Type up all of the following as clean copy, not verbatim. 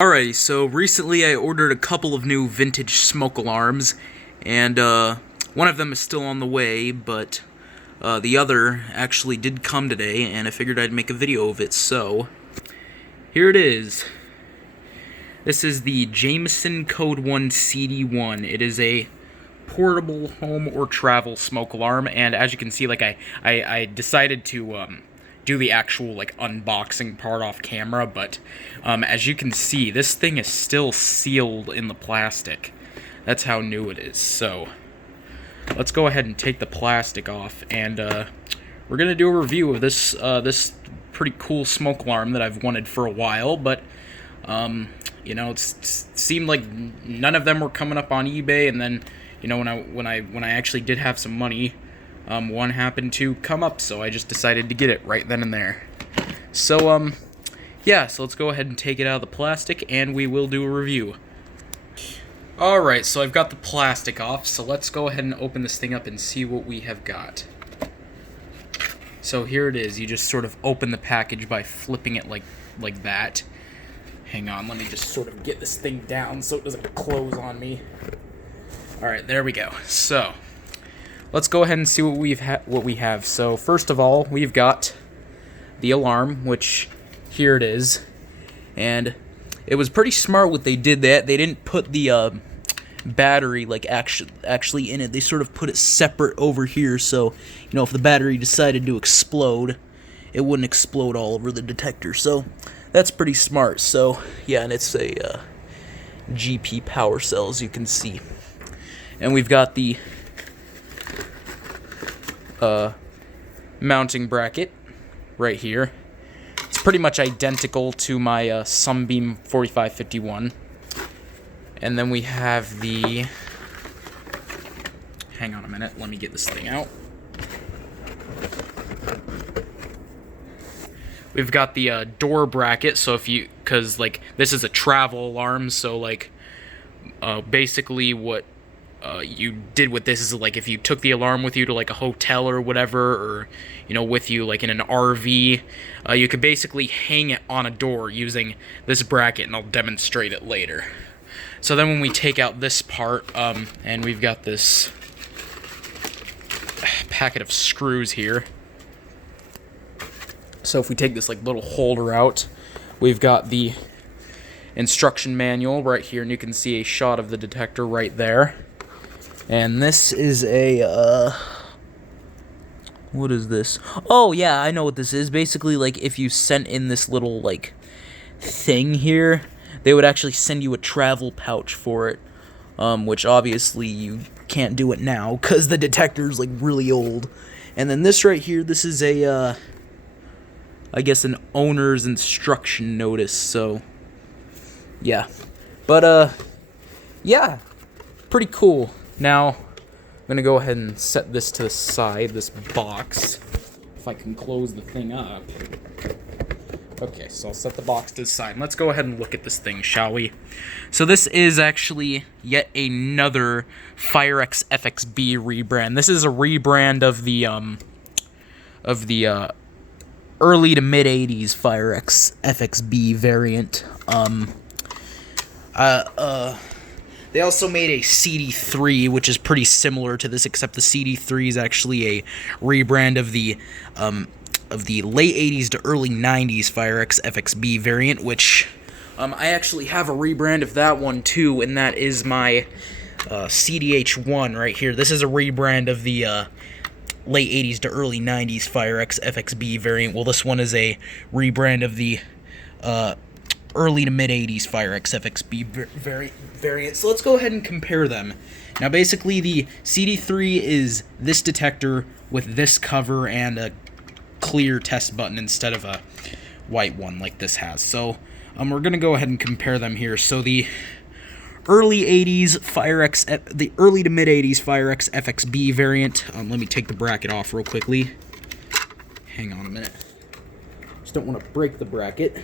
Alrighty, so recently I ordered a couple of new vintage smoke alarms, and one of them is still on the way, but the other actually did come today, and I figured I'd make a video of it, so here it is. This is the Jameson Code 1 CD-1. It is a portable home or travel smoke alarm, and as you can see, like I decided to do the actual like unboxing part off camera, but as you can see, this thing is still sealed in the plastic. That's how new it is. So let's go ahead and take the plastic off, and we're gonna do a review of this this pretty cool smoke alarm that I've wanted for a while, but you know, it seemed like none of them were coming up on eBay, and then you know, when I actually did have some money, one happened to come up, so I just decided to get it right then and there. So yeah, so let's go ahead and take it out of the plastic, and we will do a review. Alright, so I've got the plastic off, so let's go ahead and open this thing up and see what we have got. So here it is. You just sort of open the package by flipping it like that. Hang on, let me just sort of get this thing down so it doesn't close on me. Alright, there we go. So let's go ahead and see what we have. So first of all, we've got the alarm, which here it is, and it was pretty smart what they did. That they didn't put the battery like actually in it. They sort of put it separate over here, so you know, if the battery decided to explode, it wouldn't explode all over the detector. So that's pretty smart. So yeah, and it's a GP power cell, as you can see, and we've got the mounting bracket right here. It's pretty much identical to my Sunbeam 4551. And then we have the... Hang on a minute, let me get this thing out. We've got the door bracket, so if you... Because, like, this is a travel alarm, so, like, basically what you did with this is, like, if you took the alarm with you to like a hotel or whatever, or you know, with you like in an RV, you could basically hang it on a door using this bracket, and I'll demonstrate it later. So then when we take out this part, and we've got this packet of screws here. So if we take this like little holder out, we've got the instruction manual right here, and you can see a shot of the detector right there. And this is a, what is this? Oh, yeah, I know what this is. Basically, like, if you sent in this little, like, thing here, they would actually send you a travel pouch for it, which obviously you can't do it now, because the detector's, like, really old. And then this right here, this is a, I guess an owner's instruction notice, so, yeah. But, yeah, pretty cool. Now, I'm going to go ahead and set this to the side, this box, if I can close the thing up. Okay, so I'll set the box to the side, and let's go ahead and look at this thing, shall we? So this is actually yet another FireX FXB rebrand. This is a rebrand of the early to mid-'80s FireX FXB variant. They also made a CD-3, which is pretty similar to this, except the CD-3 is actually a rebrand of the late 80s to early 90s FireX FXB variant, which I actually have a rebrand of that one too, and that is my CD-1 right here. This is a rebrand of the late 80s to early 90s FireX FXB variant. Well, this one is a rebrand of the early to mid-'80s FireX FXB variant. So let's go ahead and compare them. Now, basically, the CD-3 is this detector with this cover and a clear test button instead of a white one like this has. So we're going to go ahead and compare them here. So the early 80s FireX, the early to mid-'80s FireX FXB variant. Let me take the bracket off real quickly. Hang on a minute. Just don't want to break the bracket.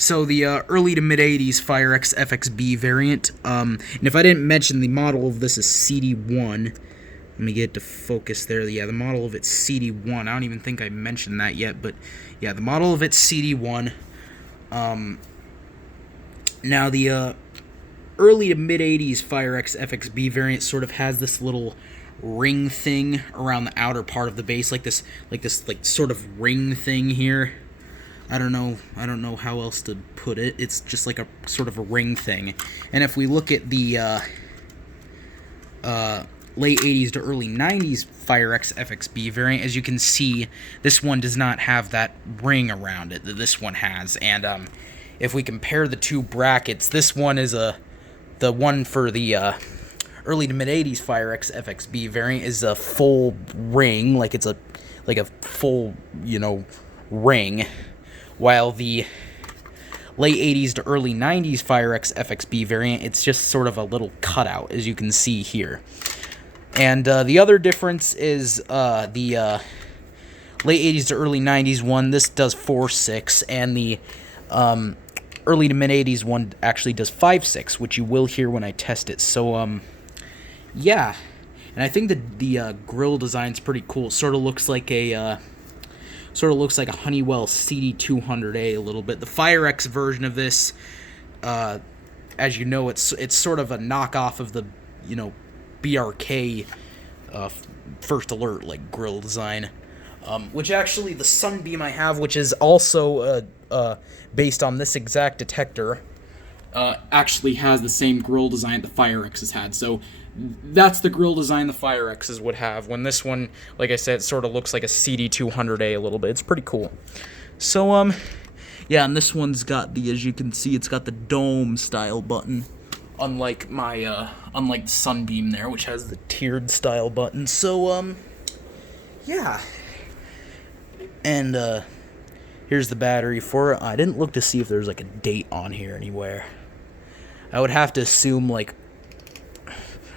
So the early to mid-'80s FireX FXB variant, and if I didn't mention, the model of this is CD-1. Let me get it to focus there. Yeah, the model of it's CD-1. I don't even think I mentioned that yet, but yeah, the model of it's CD-1. Now, the early to mid 80s Fire-X FXB variant sort of has this little ring thing around the outer part of the base, like this sort of ring thing here. I don't know how else to put it. It's just like a sort of a ring thing. And if we look at the late 80s to early 90s Fire-X FXB variant, as you can see, this one does not have that ring around it that this one has. And if we compare the two brackets, this one is the one for the early to mid 80s Fire-X FXB variant is a full ring, like it's a full, ring, while the late 80s to early 90s Fire-X FXB variant, it's just sort of a little cutout, as you can see here. And the other difference is the late 80s to early 90s one, this does 4.6, and the early to mid 80s one actually does 5.6, which you will hear when I test it. So, yeah. And I think the grill design's pretty cool. It sort of looks like a Honeywell CD-200A a little bit. The Fire-X version of this, as you know, it's sort of a knockoff of the, BRK First Alert, like, grill design. Which actually, the Sunbeam I have, which is also based on this exact detector, actually has the same grill design the Fire-X has had. So that's the grill design the Fire-X's would have, when this one, like I said, sort of looks like a CD-200A a little bit. It's pretty cool. So, yeah, and this one's got the, as you can see, it's got the dome-style button, unlike my, unlike the Sunbeam there, which has the tiered-style button. So, yeah. And, here's the battery for it. I didn't look to see if there's, like, a date on here anywhere. I would have to assume, like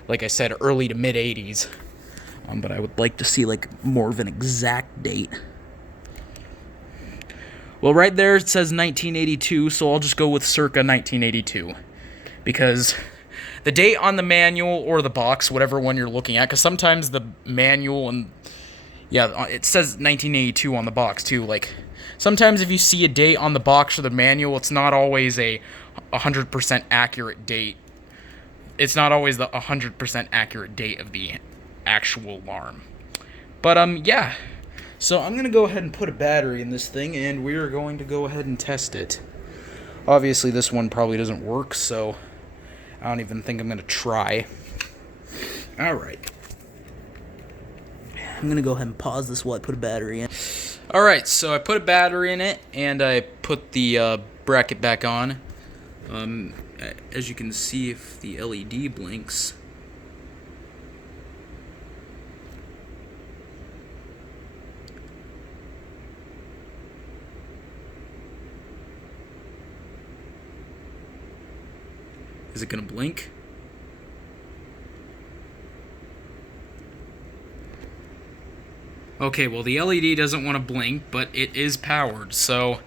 I said, early to mid 80s. But I would like to see, like, more of an exact date. Well, right there it says 1982, so I'll just go with circa 1982. Because the date on the manual or the box, whatever one you're looking at, because sometimes the manual and, yeah, it says 1982 on the box, too. Like, sometimes if you see a date on the box or the manual, it's not always a 100% accurate date. It's not always the 100% accurate date of the actual alarm. But, yeah. So I'm going to go ahead and put a battery in this thing, and we're going to go ahead and test it. Obviously, this one probably doesn't work, so I don't even think I'm going to try. Alright. I'm going to go ahead and pause this while I put a battery in. Alright, so I put a battery in it, and I put the bracket back on. As you can see, if the LED blinks, is it gonna blink? Okay, well, the LED doesn't want to blink, but it is powered, so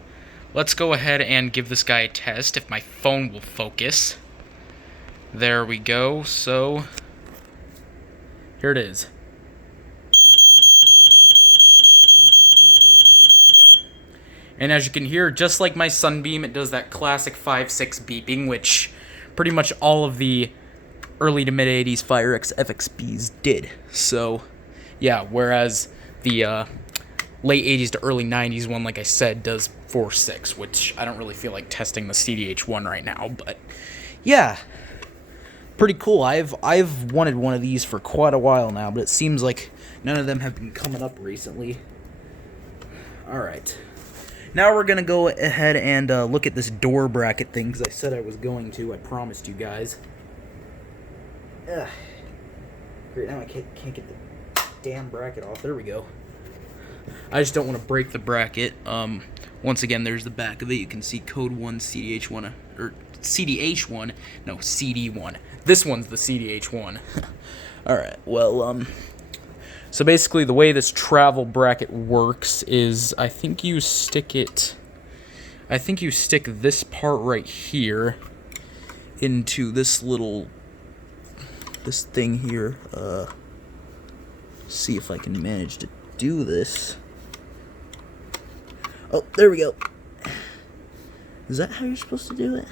let's go ahead and give this guy a test if my phone will focus. There we go. So, here it is. And as you can hear, just like my Sunbeam, it does that classic 5.6 beeping, which pretty much all of the early to mid-80s Fire-X FXBs did. So, yeah, whereas the late 80s to early 90s one, like I said, does 4.6, which I don't really feel like testing the CD-1 right now, but yeah, pretty cool. I've wanted one of these for quite a while now, but it seems like none of them have been coming up recently. Alright. Now we're going to go ahead and look at this door bracket thing, because I said I was going to. I promised you guys. Ugh. Great, now I can't get the damn bracket off. There we go. I just don't want to break the bracket. Once again, there's the back of it. You can see code 1 CDH1, or CDH1, no, CD1. This one's the CDH1. Alright, well, so basically the way this travel bracket works is I think you stick this part right here into this thing here. See if I can manage to do this. Oh, there we go. Is that how you're supposed to do it?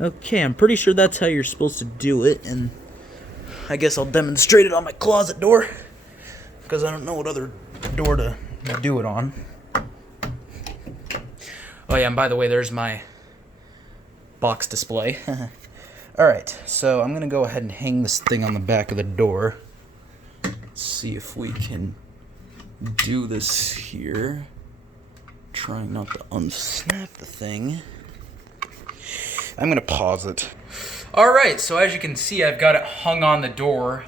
Okay, I'm pretty sure that's how you're supposed to do it, and I guess I'll demonstrate it on my closet door, because I don't know what other door to do it on. Oh yeah, and by the way, there's my box display. Alright, so I'm going to go ahead and hang this thing on the back of the door. Let's see if we can do this here. Trying not to unsnap the thing. I'm going to pause it. Alright, so as you can see, I've got it hung on the door.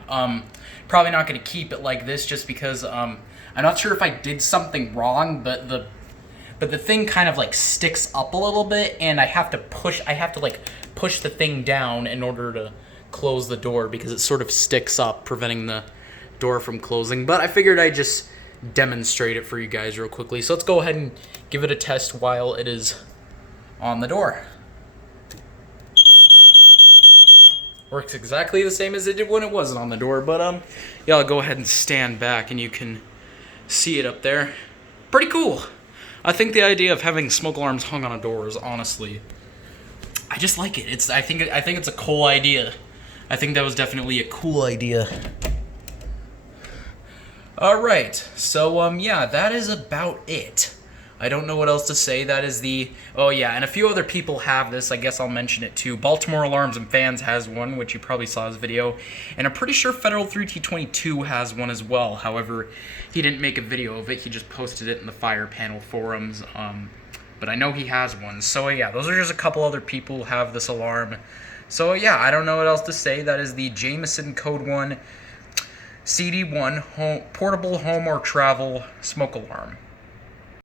Probably not going to keep it like this just because I'm not sure if I did something wrong, but the thing kind of like sticks up a little bit, and I have to push the thing down in order to close the door because it sort of sticks up, preventing the door from closing. But I figured I'd just demonstrate it for you guys real quickly. So let's go ahead and give it a test while it is on the door. Works exactly the same as it did when it wasn't on the door, but yeah, I'll go ahead and stand back and you can see it up there. Pretty cool. I think the idea of having smoke alarms hung on a door is honestly, I just like it. I think it's a cool idea. I think that was definitely a cool idea. Alright, so yeah, that is about it. I don't know what else to say. That is oh yeah, and a few other people have this. I guess I'll mention it too. Baltimore Alarms and Fans has one, which you probably saw his video. And I'm pretty sure Federal 3T22 has one as well. However, he didn't make a video of it. He just posted it in the Fire Panel forums. But I know he has one. So yeah, those are just a couple other people who have this alarm. So yeah, I don't know what else to say. That is the Jameson Code 1 CD-1 portable home or travel smoke alarm.